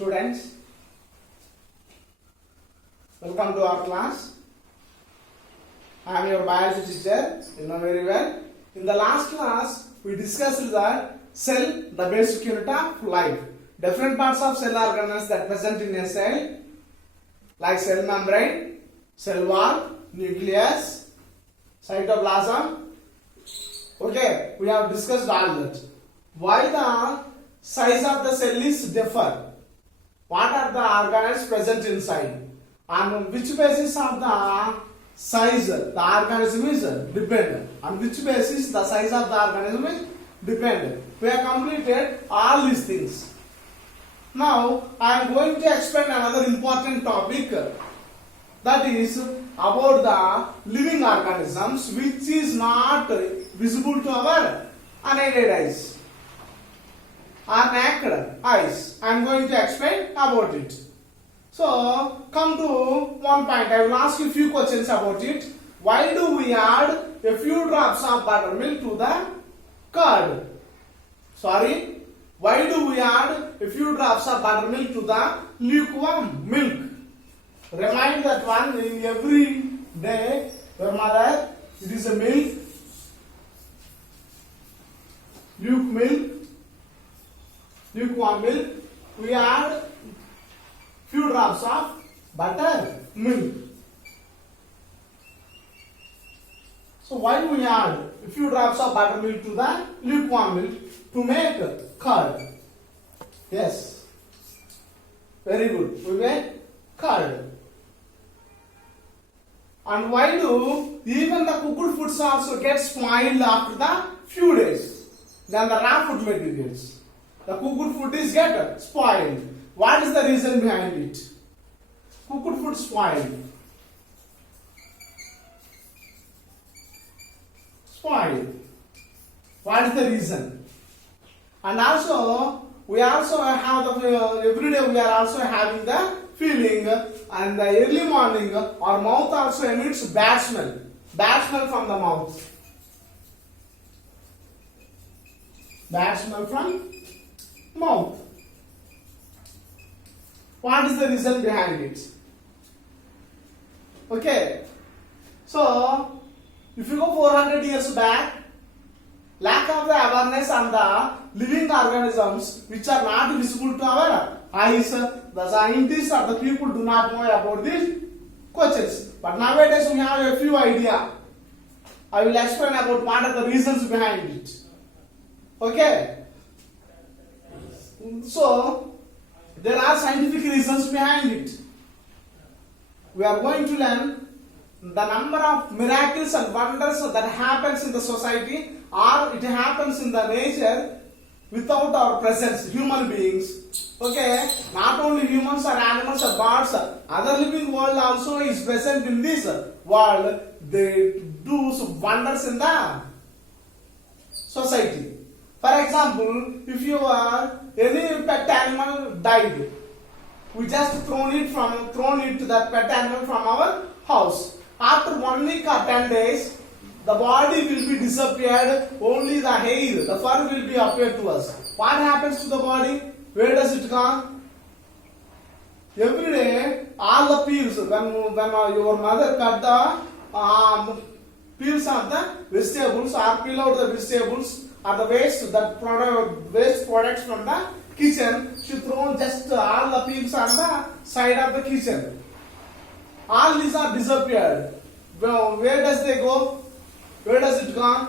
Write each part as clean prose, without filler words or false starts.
students. Welcome to our class. I am your biology teacher. You know very well. In the last class, we discussed that cell, the basic unit of life. Different parts of cell organelles that present in a cell, like cell membrane, cell wall, nucleus, cytoplasm. Okay, we have discussed all that. Why the size of the cell is differ? What are the organelles present inside? On which basis of the size the organism is dependent? On which basis the size of the organism is dependent? We have completed all these things. Now I am going to explain another important topic, that is about the living organisms which is not visible to our unaided eyes or naked eyes. I am going to explain about it. So come to one point. I will ask you a few questions about it. Why do we add a few drops of buttermilk to the curd? Sorry. Why do we add a few drops of buttermilk to the lukewarm milk? Remind that one in every day, your mother, it is a milk, lukewarm milk. We add few drops of buttermilk. So why we add a few drops of buttermilk to the lukewarm milk? To make curd. Yes. Very good. We make curd. And why do even the cooked foods also get spoiled after the few days than the raw food materials? The cooked food is get spoiled. What is the reason behind it? Cooked food spoiled. Spoiled. What is the reason? And also, we also have the every day we are also having the feeling, and the early morning our mouth also emits bad smell from the mouth. Bad smell from mouth. What is the reason behind it? Okay, so if you go 400 years back, lack of the awareness on the living organisms which are not visible to our eyes, the scientists or the people do not know about these questions. But nowadays we have a few idea. I will explain about what are the reasons behind it. Okay. So there are scientific reasons behind it. We are going to learn the number of miracles and wonders that happens in the society, or it happens in the nature without our presence, human beings. Okay, not only humans or animals or birds, other living world also is present in this world. They do some wonders in the society. For example, if you are any pet animal died, we just thrown it that pet animal from our house. After 1 week or 10 days, the body will be disappeared, only the hair, the fur will be appeared to us. What happens to the body? Where does it go? Every day, all the peels, when your mother cut the peels of the vegetables, or peel out the vegetables, or the waste products from the kitchen, she thrown just all the peels on the side of the kitchen. All these are disappeared. Well, where does they go? Where does it go?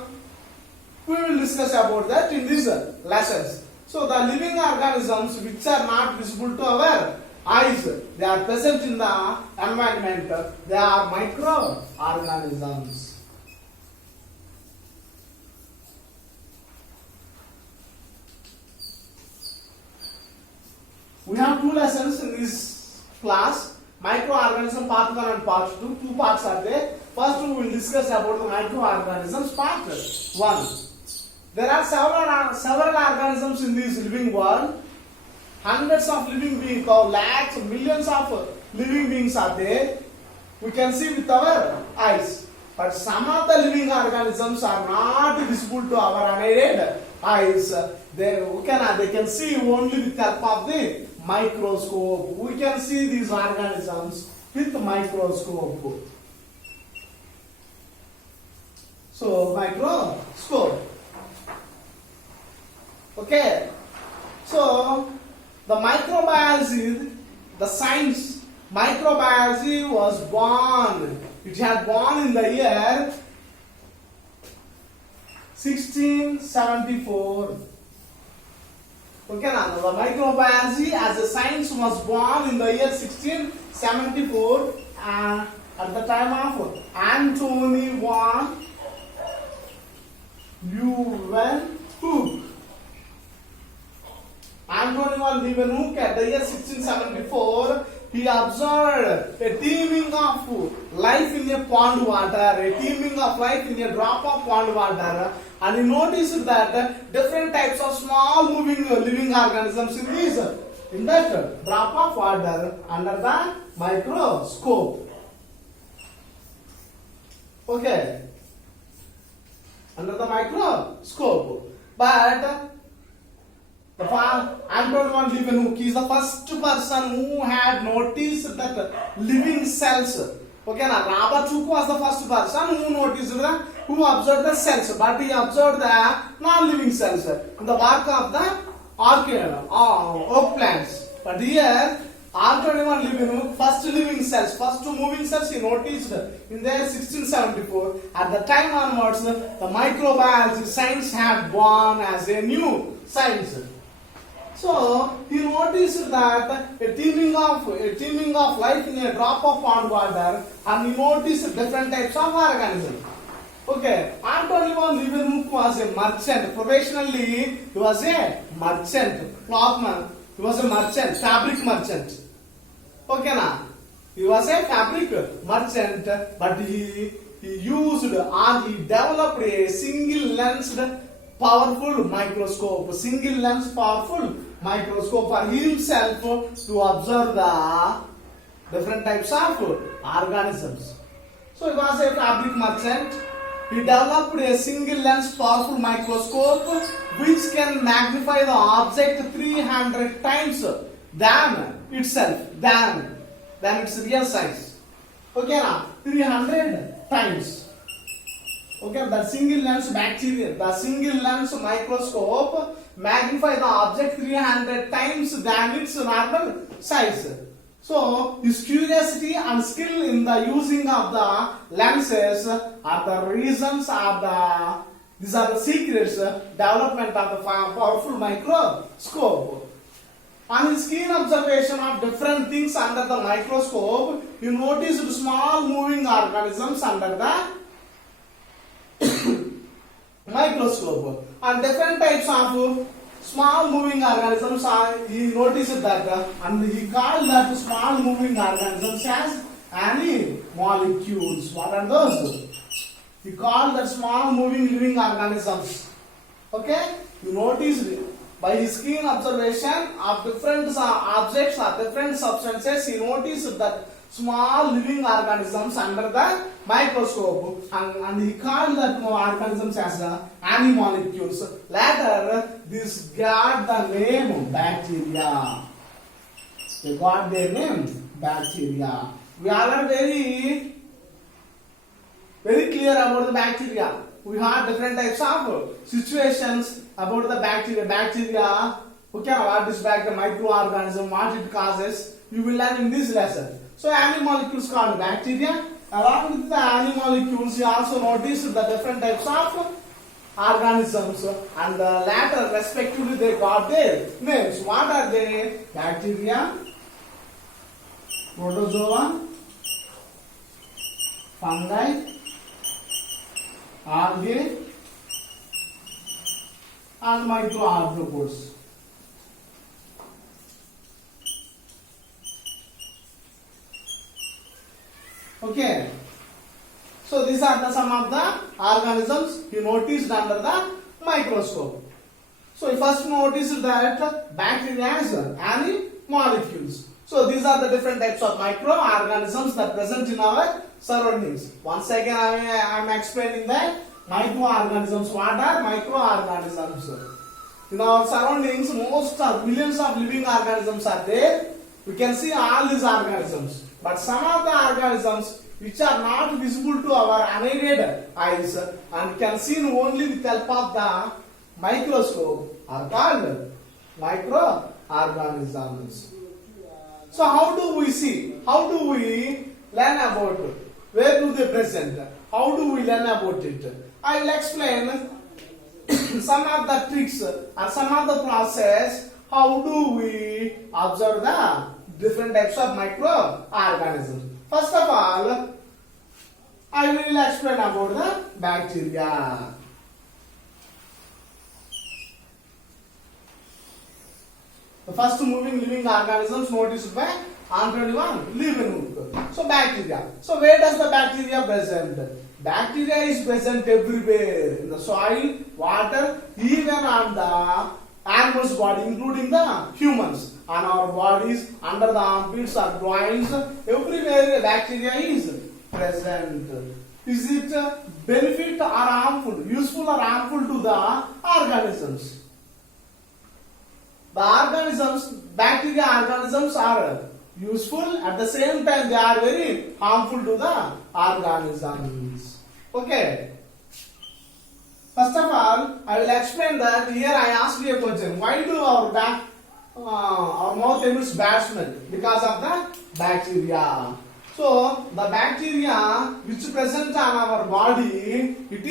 We will discuss about that in these lessons. So the living organisms which are not visible to our eyes, they are present in the environment. They are microorganisms. We have two lessons in this class. Microorganism part 1 and part 2. Two parts are there. First we will discuss about the microorganisms part 1. There are several organisms in this living world. Hundreds of living beings, lakhs, millions of living beings are there. We can see with our eyes. But some of the living organisms are not visible to our unaided eyes. They can see only with the help of the microscope. We can see these organisms with microscope. So microscope. Okay. So the microbiology, the science microbiology was born. It had born in the year 1674. Okay, now the microbiology as a science was born in the year 1674 at the time of Anthony van Leeuwenhoek. Anthony van Leeuwenhoek at the year 1674, he observed a teeming of life in a pond water, a teeming of life in a drop of pond water, and he noticed that different types of small moving living organisms in that drop of water under the microscope. Okay, under the microscope. But Anthony van Leeuwenhoek is the first person who had noticed that living cells. Okay, now Robert Hooke was the first person who noticed who observed the cells, but he observed the non-living cells in the bark of the oak plants. But here, Anthony van Leeuwenhoek, first living cells, first moving cells he noticed in the year 1674. At the time onwards, the microbiology science had born as a new science. So he noticed that a teeming of life in a drop of pond water, and he noticed different types of organisms. Okay, Anthony van Leeuwenhoek was a merchant. Professionally, he was a merchant, clothman. He was a merchant, fabric merchant. Okay, now he was a fabric merchant, but he developed a single-lensed powerful microscope. Single-lens powerful microscope for himself to observe the different types of organisms. So he was a fabric merchant. He developed a single lens powerful microscope which can magnify the object 300 times than its real size. Okay, now 300 times. Okay, the single lens microscope magnify the object 300 times than its normal size. So his curiosity and skill in the using of the lenses are the reasons, these are the secrets development of the powerful microscope. On his keen observation of different things under the microscope, he noticed small moving organisms under the microscope, and different types of small moving organisms he noticed that, and he called that small moving organisms as animalcules. What are those? He called that small moving living organisms. Okay, you noticed by his keen observation of different objects or different substances, he noticed that small living organisms under the microscope, and he called that organisms as animalcules. Later, this got the name bacteria. They got their name bacteria. We are very clear about the bacteria. We have different types of situations about the bacteria. Bacteria, okay, what is bacteria, microorganism, what it causes, you will learn in this lesson. So animalcules called bacteria. Along with the animalcules, you also notice the different types of organisms, and later respectively they got their names. What are they? Bacteria, protozoa, fungi, algae, and microarthropods. Okay, so these are the some of the organisms he noticed under the microscope. So he first noticed that bacteria has animalcules. So these are the different types of microorganisms that present in our surroundings. Once again, I am explaining that microorganisms. What are microorganisms? In our surroundings, millions of living organisms are there. We can see all these organisms, but some of the organisms which are not visible to our unaided eyes and can seen only with the help of the microscope are called microorganisms. So how do we see? How do we learn about it? Where do they present? How do we learn about it? I will explain some of the tricks or some of the process. How do we observe the different types of microorganisms? First of all, I will explain about the bacteria. The first moving living organisms noticed by Anthony van Leeuwenhoek. So bacteria. So where does the bacteria present? Bacteria is present everywhere in the soil, water, even on the animals' body, including the humans, on our bodies, under the armpits or groins. Everywhere bacteria is present. Is it benefit or harmful, useful or harmful to the organisms? The bacteria organisms are useful, at the same time they are very harmful to the organisms. Okay. First of all, I will explain that. Here I asked you a question. Why do our mouth emits bad smell? Because of the bacteria. So the bacteria which present on our body, it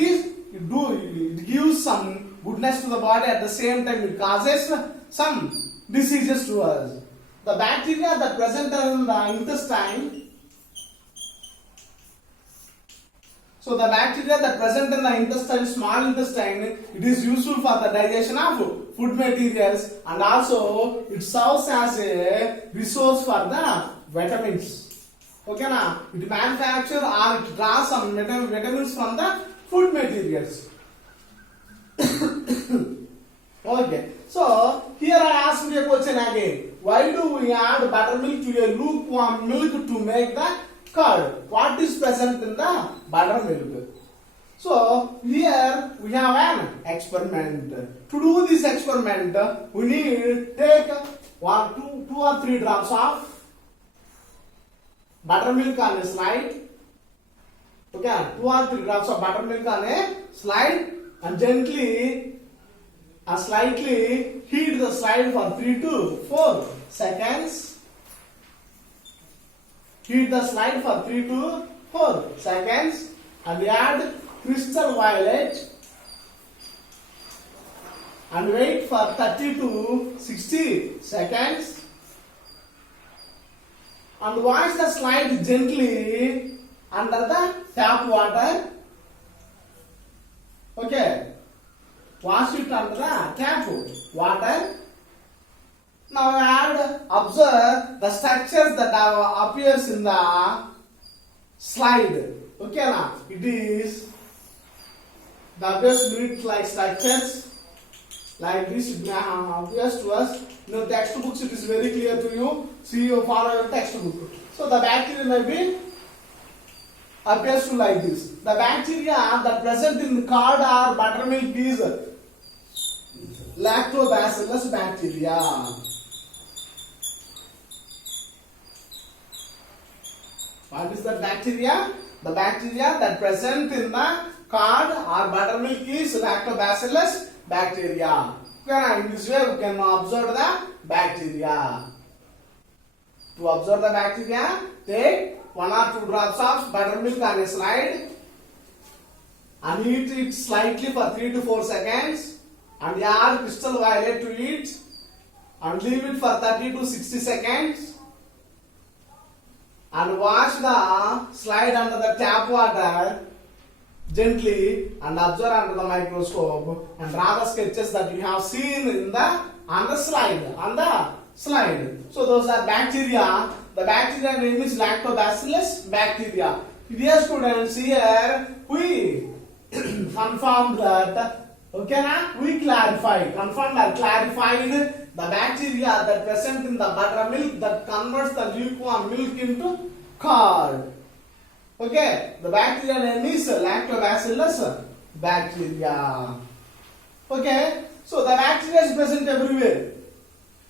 gives some goodness to the body, at the same time it causes some diseases to us. The bacteria that present in the intestine, so the bacteria that present in the intestine, small intestine, it is useful for the digestion of food materials, and also it serves as a resource for the vitamins. Okay na? It manufactures or it draws some vitamins from the food materials. Okay. So here I ask you a question again. Why do we add buttermilk to a lukewarm milk to make the curd? What is present in the buttermilk? So here we have an experiment. To do this experiment, we need take 2 or 3 drops of buttermilk on a slide. Okay, 2 or 3 drops of buttermilk on a slide, and gently slightly heat the slide for 3 to 4 seconds. Heat the slide for 3 to 4 seconds and add crystal violet and wait for 30 to 60 seconds and wash the slide gently under the tap water. Okay. Wash it under the tap water. Now observe the structures that appears in the slide. Okay na? It is the obvious meat-like structures like this. It may appears to us. In the textbooks it is very clear to you. See, you follow your textbook. So the bacteria may be appears to like this. The bacteria that present in curd or buttermilk is Lactobacillus bacteria. What is the bacteria? The bacteria that present in the curd or buttermilk is Lactobacillus bacteria. In this way we can observe the bacteria. To observe the bacteria, take 1 or 2 drops of buttermilk on a slide and heat it slightly for 3 to 4 seconds. And add crystal violet to it and leave it for 30 to 60 seconds and wash the slide under the tap water gently and observe under the microscope and draw the sketches that you have seen on the slide. So those are bacteria. The bacteria name is Lactobacillus bacteria. Dear students, here we confirmed that. Okay, we confirmed or clarified the bacteria that present in the buttermilk that converts the lukewarm milk into curd. Okay, the bacteria name is Lactobacillus bacteria. Okay, So the bacteria is present everywhere.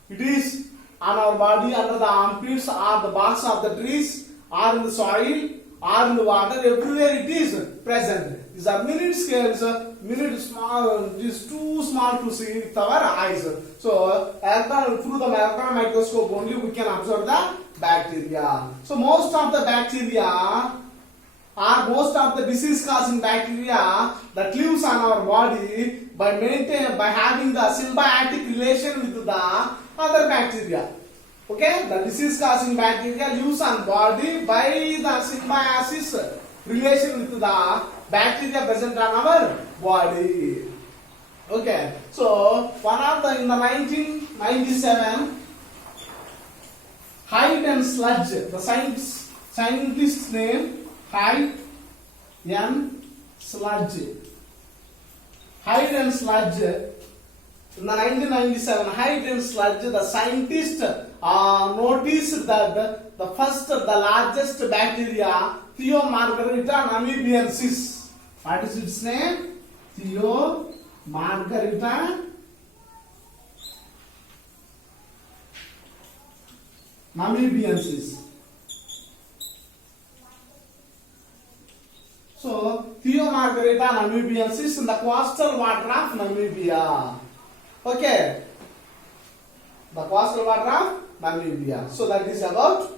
It is on our body, under the armpits, or the barks of the trees, or in the soil, or in the water. Everywhere it is present. These are minute scales. Minute small. It is too small to see with our eyes. So through the electron microscope only we can observe the bacteria. So most of the bacteria, or most of the disease causing bacteria that lives on our body by having the symbiotic relation with the other bacteria. Okay, the disease causing bacteria lives on body by the symbiosis relation with the bacteria present on our body. Okay, so in the 1997 Hyde and Sludge, the scientist's name Hyde and Sludge. Hyde and Sludge. In the 1997 Hyde and Sludge, the scientist noticed that the largest bacteria, Theomargarita namibiensis. What is its name? Theomargarita namibiensis. So, Theomargarita namibiensis in the coastal water of Namibia. Okay. The coastal water of Namibia. So, that is about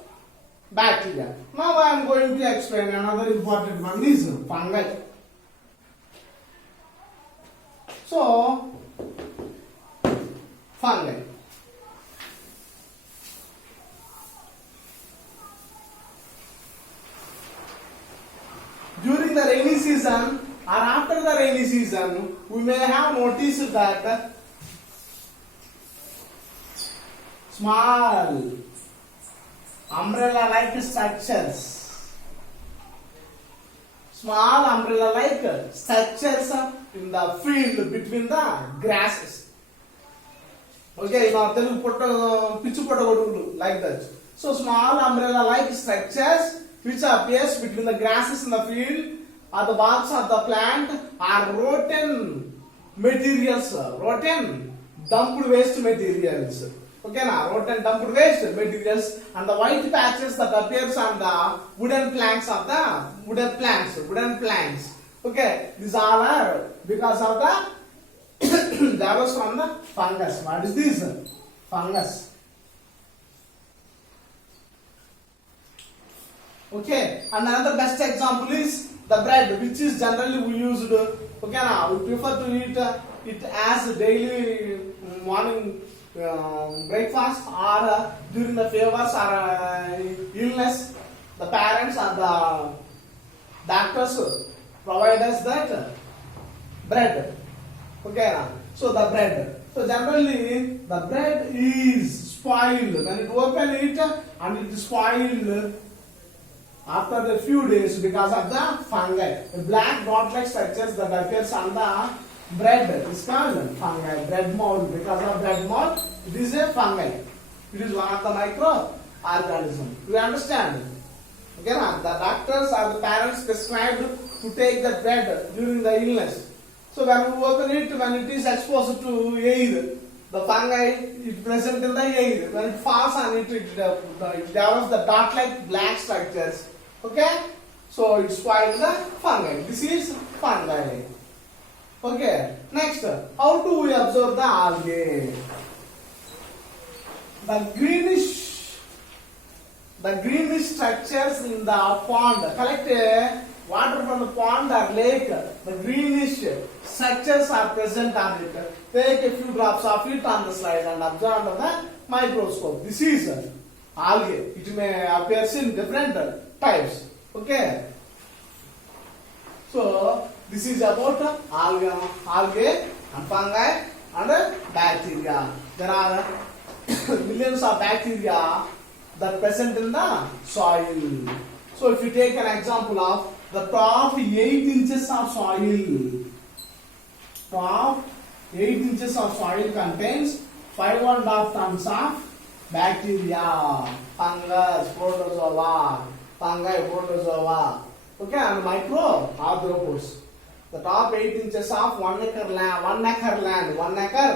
bacteria. Now, I am going to explain another important one is fungi. So, fungi. During the rainy season or after the rainy season, we may have noticed that small umbrella-like structures, in the field between the grasses. Okay, in our Telugu, like that. So small umbrella-like structures which appears between the grasses in the field or the barks of the plant are rotten materials, rotten dumped waste materials. Okay, now rotten dumped waste materials and the white patches that appears on the wooden planks. Okay, these all are because of the that was from the fungus. What is this? Fungus. Okay, and another best example is the bread, which is generally we used. Okay, now we prefer to eat it as daily morning breakfast or during the fevers or illness. The parents or the doctors provide us that bread. Okay, now so the bread. So generally the bread is spoiled when you open it and it is spoiled after a few days because of the fungi. The black dot-like structures that appears on the bread is called fungi. Bread mold. Because of bread mold, it is a fungi. It is one of the microorganisms. Do you understand? Okay, now the doctors or the parents prescribed to take the bread during the illness. So when we open it, when it is exposed to air, the fungi is present in the air. When it falls on it, it develops the dot-like black structures. Okay? So it spoils the fungi. This is fungi. Okay. Next, how do we observe the algae? The greenish structures in the pond. Collect water from the pond or lake. The greenish structures are present on it. Take a few drops of it on the slide and observe under the microscope. This is algae. It may appear in different types. Okay. So this is about algae and fungi and bacteria. There are millions of bacteria that present in the soil. So if you take an example of the top 8 inches of soil, top 8 inches of soil contains 5.5 tons of bacteria, fungus, protozoa, fungi, protozoa, okay, and microarthropods. The top 8 inches of 1 acre land, 1 acre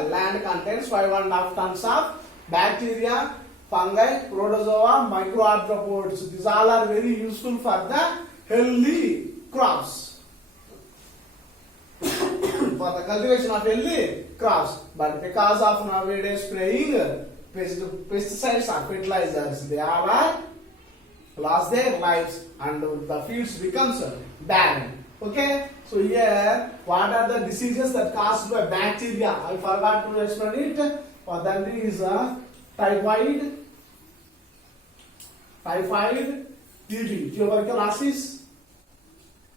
land contains 5.5 tons of bacteria, fungi, protozoa, microarthropods. These all are very useful for the healthy crops. For the cultivation of healthy crops. But because of nowadays spraying pesticides or fertilizers, they all are lost their lives and the fields becomes barren. Okay, so here what are the diseases that caused by bacteria? I forgot to explain it. For that is typhoid, TB, tuberculosis.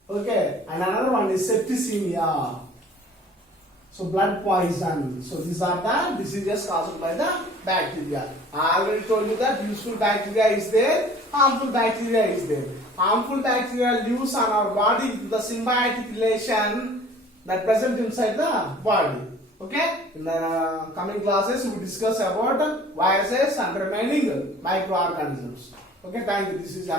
Okay, and another one is septicemia. So blood poison. So these are the diseases caused by the bacteria. I already told you that useful bacteria is there, harmful bacteria is there. Harmful bacteria lives on our body with the symbiotic relation that present inside the body. Okay? In the coming classes we will discuss about viruses and remaining microorganisms. Okay, thank you. This is